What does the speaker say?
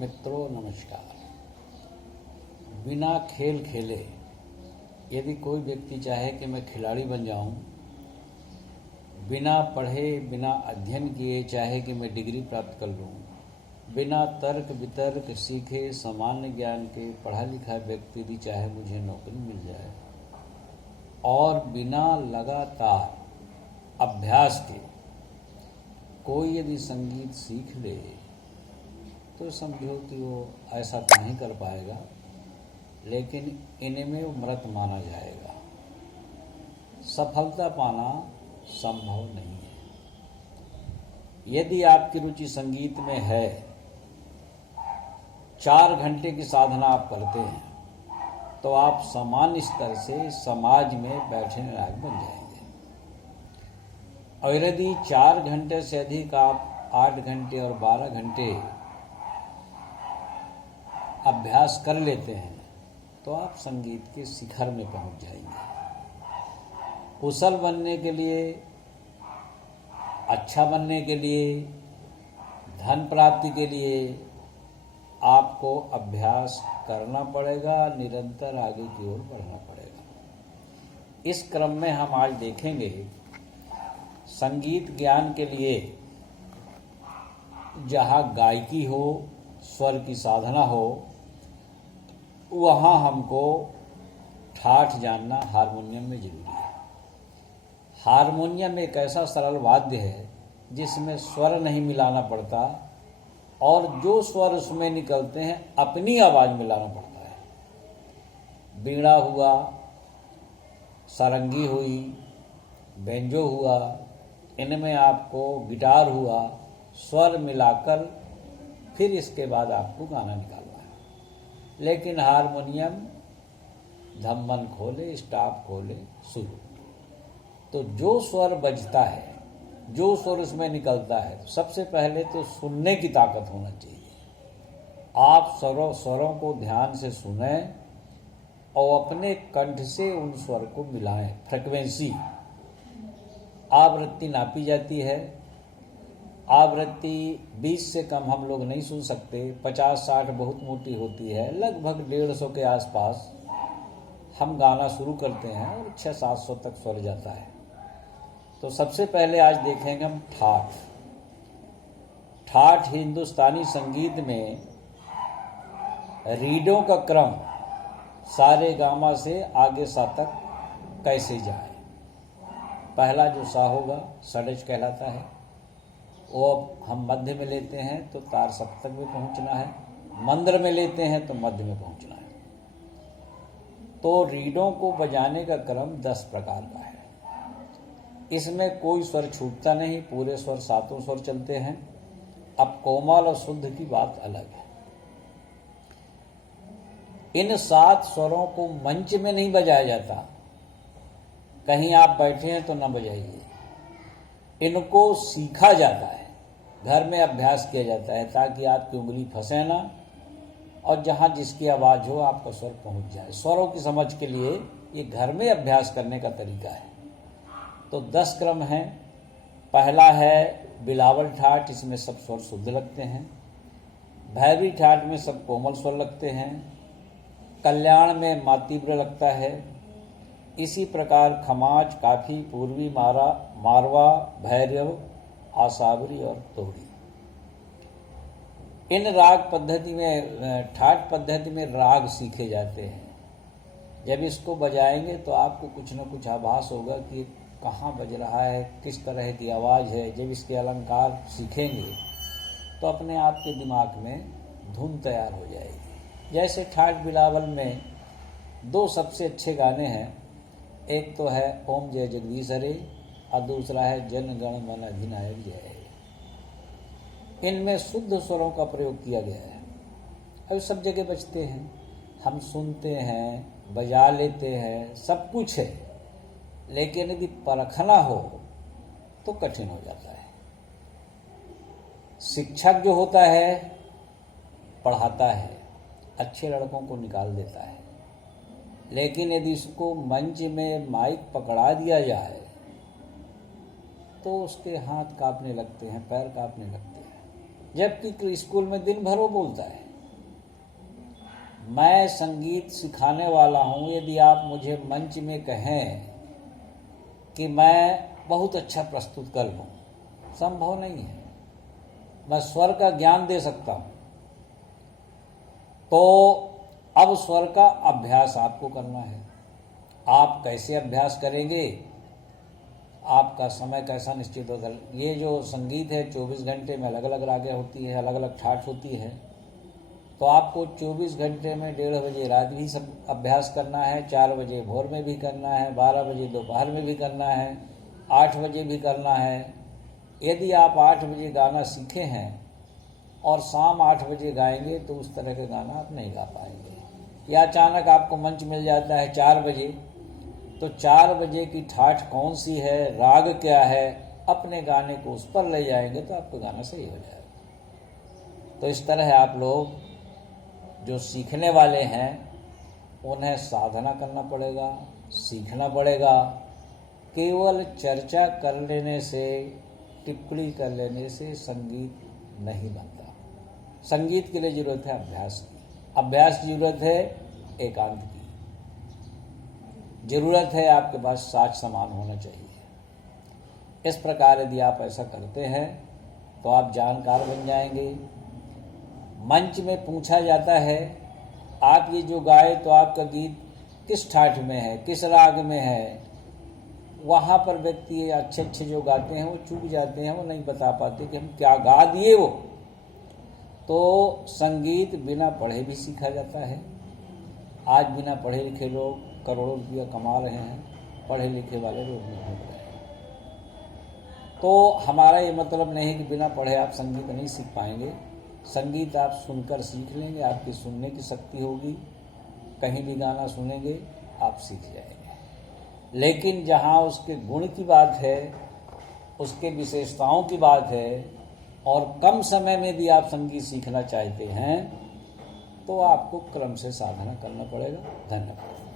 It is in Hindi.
मित्रों नमस्कार। बिना खेल खेले यदि कोई व्यक्ति चाहे कि मैं खिलाड़ी बन जाऊं, बिना पढ़े बिना अध्ययन किए चाहे कि मैं डिग्री प्राप्त कर लूं, बिना तर्क वितर्क सीखे सामान्य ज्ञान के पढ़ा लिखा व्यक्ति भी चाहे मुझे नौकरी मिल जाए, और बिना लगातार अभ्यास के कोई यदि संगीत सीख ले तो समझो कि वो ऐसा तो नहीं कर पाएगा, लेकिन इनमें वो मृत माना जाएगा। सफलता पाना संभव नहीं है। यदि आपकी रुचि संगीत में है, 4 घंटे की साधना आप करते हैं, तो आप सामान्य स्तर से समाज में बैठने लायक बन जाएंगे। और यदि 4 घंटे से अधिक आप 8 घंटे और 12 घंटे अभ्यास कर लेते हैं तो आप संगीत के शिखर में पहुंच जाएंगे। कुशल बनने के लिए, अच्छा बनने के लिए, धन प्राप्ति के लिए आपको अभ्यास करना पड़ेगा, निरंतर आगे की ओर बढ़ना पड़ेगा। इस क्रम में हम आज देखेंगे संगीत ज्ञान के लिए जहाँ गायकी हो, स्वर की साधना हो, वहाँ हमको ठाठ जानना हारमोनियम में जरूरी है। हारमोनियम एक ऐसा सरल वाद्य है जिसमें स्वर नहीं मिलाना पड़ता, और जो स्वर उसमें निकलते हैं अपनी आवाज़ मिलाना पड़ता है। बीड़ा हुआ, सारंगी हुई, बेंजो हुआ, इनमें आपको गिटार हुआ, स्वर मिलाकर फिर इसके बाद आपको गाना निकालना है। लेकिन हारमोनियम धम्मन खोले, स्टॉप खोले, शुरू। तो जो स्वर बजता है, जो स्वर उसमें निकलता है, तो सबसे पहले तो सुनने की ताकत होना चाहिए। आप स्वरों को ध्यान से सुने और अपने कंठ से उन स्वर को मिलाएं। फ्रीक्वेंसी, आवृत्ति नापी जाती है। आवृत्ति 20 से कम हम लोग नहीं सुन सकते, 50-60 बहुत मोटी होती है। लगभग 150 के आसपास हम गाना शुरू करते हैं और 600-700 तक स्वर जाता है। तो सबसे पहले आज देखेंगे हम ठाठ। ठाठ हिंदुस्तानी संगीत में रीडों का क्रम सारे गामा से आगे सा तक कैसे जाए। पहला जो सा होगा षड्ज कहलाता है, वो हम मध्य में लेते हैं तो तार सप्तक में पहुंचना है, मंद्र में लेते हैं तो मध्य में पहुंचना है। तो रीडों को बजाने का क्रम 10 प्रकार का है। इसमें कोई स्वर छूटता नहीं, पूरे स्वर 7 स्वर चलते हैं। अब कोमल और शुद्ध की बात अलग है। इन 7 स्वरों को मंच में नहीं बजाया जाता, कहीं आप बैठे हैं तो न बजाइए। इनको सीखा जाता है, घर में अभ्यास किया जाता है, ताकि आपकी उंगली फंसे ना, और जहाँ जिसकी आवाज़ हो आपका स्वर पहुँच जाए। स्वरों की समझ के लिए ये घर में अभ्यास करने का तरीका है। तो 10 क्रम हैं। पहला है बिलावल ठाठ, इसमें सब स्वर शुद्ध लगते हैं। भैरवी ठाठ में सब कोमल स्वर लगते हैं। कल्याण में मातीव्र लगता है। इसी प्रकार खमाज, काफी, पूर्वी, मारवा, भैरव, आसावरी और तोड़ी। इन राग पद्धति में, ठाठ पद्धति में राग सीखे जाते हैं। जब इसको बजाएंगे तो आपको कुछ न कुछ आभास होगा कि कहाँ बज रहा है, किस तरह की आवाज़ है। जब इसके अलंकार सीखेंगे तो अपने आप के दिमाग में धुन तैयार हो जाएगी। जैसे ठाठ बिलावल में 2 सबसे अच्छे गाने हैं। एक तो है ओम जय जगदीश हरे, और दूसरा है जन गण मन अधिनायक जय। इनमें शुद्ध स्वरों का प्रयोग किया गया है। अब सब जगह बजते हैं, हम सुनते हैं, बजा लेते हैं, सब कुछ है, लेकिन यदि परखना हो तो कठिन हो जाता है। शिक्षक जो होता है पढ़ाता है, अच्छे लड़कों को निकाल देता है, लेकिन यदि इसको मंच में माइक पकड़ा दिया जाए तो उसके हाथ कांपने लगते हैं, पैर कांपने लगते हैं। जबकि स्कूल में दिन भर वो बोलता है, मैं संगीत सिखाने वाला हूँ, यदि आप मुझे मंच में कहें कि मैं बहुत अच्छा प्रस्तुत कर लूँ, संभव नहीं है। मैं स्वर का ज्ञान दे सकता हूँ, तो अब स्वर का अभ्यास आपको करना है। आप कैसे अभ्यास करेंगे, आपका समय कैसा निश्चित होगा। ये जो संगीत है 24 घंटे में अलग अलग रागें होती है, अलग अलग ठाठ होती है, तो आपको 24 घंटे में 1:30 बजे रात भी सब अभ्यास करना है, 4 बजे भोर में भी करना है, 12 बजे दोपहर में भी करना है, 8 बजे भी करना है। यदि आप 8 बजे गाना सीखे हैं और शाम 8 बजे गाएंगे तो उस तरह का गाना आप नहीं गा पाएंगे। या अचानक आपको मंच मिल जाता है 4 बजे, तो 4 बजे की ठाठ कौन सी है, राग क्या है, अपने गाने को उस पर ले जाएंगे तो आपका गाना सही हो जाएगा। तो इस तरह आप लोग जो सीखने वाले हैं उन्हें साधना करना पड़ेगा, सीखना पड़ेगा। केवल चर्चा कर लेने से, टिप्पणी कर लेने से संगीत नहीं बनता। संगीत के लिए जरूरत है अभ्यास की, अभ्यास की जरूरत है एकांत की, जरूरत है आपके पास साज सामान होना चाहिए। इस प्रकार यदि आप ऐसा करते हैं तो आप जानकार बन जाएंगे। मंच में पूछा जाता है आप ये जो गाए तो आपका गीत किस ठाठ में है, किस राग में है, वहाँ पर व्यक्ति अच्छे अच्छे जो गाते हैं वो चूक जाते हैं, वो नहीं बता पाते कि हम क्या गा दिए वो। तो संगीत बिना पढ़े भी सीखा जाता है। आज बिना पढ़े लिखे लोग करोड़ों रुपया कमा रहे हैं, पढ़े लिखे वाले लोग नहीं घूम रहे हैं। तो हमारा ये मतलब नहीं कि बिना पढ़े आप संगीत नहीं सीख पाएंगे। संगीत आप सुनकर सीख लेंगे, आपकी सुनने की शक्ति होगी, कहीं भी गाना सुनेंगे आप सीख जाएंगे। लेकिन जहाँ उसके गुण की बात है, उसके विशेषताओं की बात है, और कम समय में भी आप संगीत सीखना चाहते हैं, तो आपको क्रम से साधना करना पड़ेगा। धन्यवाद।